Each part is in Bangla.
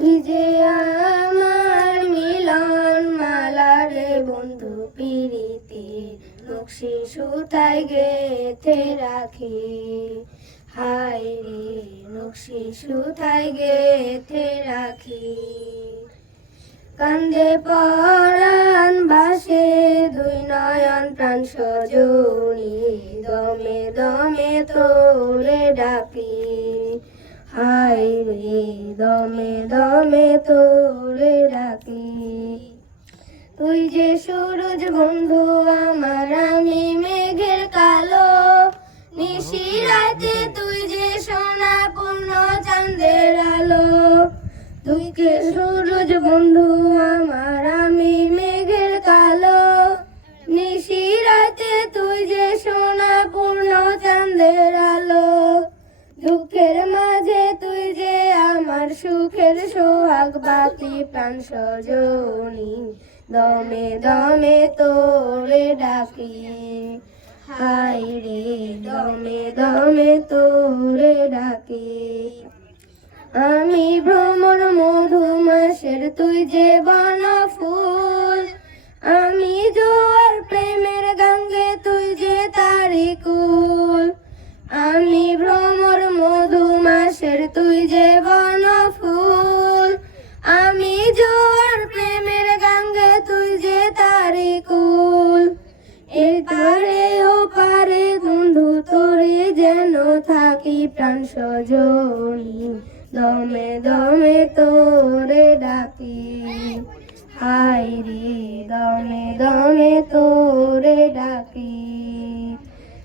তুই যে আমার মিলন মালা রে বন্ধু পিরিতে, নকশি সুতায় গেথে রাখি। হায় রে, নকশি সুতায় গেথে রাখি। কান্দে পরাণ বাসে দুই নয়ন প্রাণ সজনি, দমে দমে তোরে ডাকি। হায় রে দমে দমে তোরে ডাকি। তুই যে সূরজ বন্ধু, আমার আমি মেঘের কালো। নিশি রাতে তুই যে সোনা পূর্ণ চাঁদের আলো। তুই কে সূরজ বন্ধু, আমার আমি মেঘের কালো। নিশি রাতে তুই যে সোনা পূর্ণ চাঁদের দুঃখের মাঝে তুই যে আমার সুখের সোহাগ বাকি প্রাণ সজনি। দমে দমে তোরে ডাকি। হাই রে, দমে দমে তোরে ডাকি। আমি ভ্রমর মধুমাসের তুই যে বন ফুল আমি জোয়ার প্রেমের গঙ্গে তুই যে তারি কুল আমি ভ্রমর তুই যে বন ফুল, আমি জোর প্রেমের গঙ্গে তুই যে তারি কুল। এ তারে ও পারে বন্ধু তোরে যেন থাকি প্রাণ সজনি, দমে দমে তোরে ডাকি। হাই রে, দমে দমে তোরে ডাকি।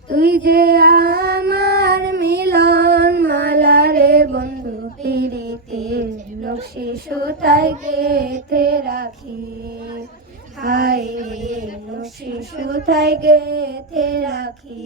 তুই যে আমার বন্ধু পিড়িতে নকশি সুতায় গেথে রাখি। হায় রে নকশি সুতায় গেথে রাখি।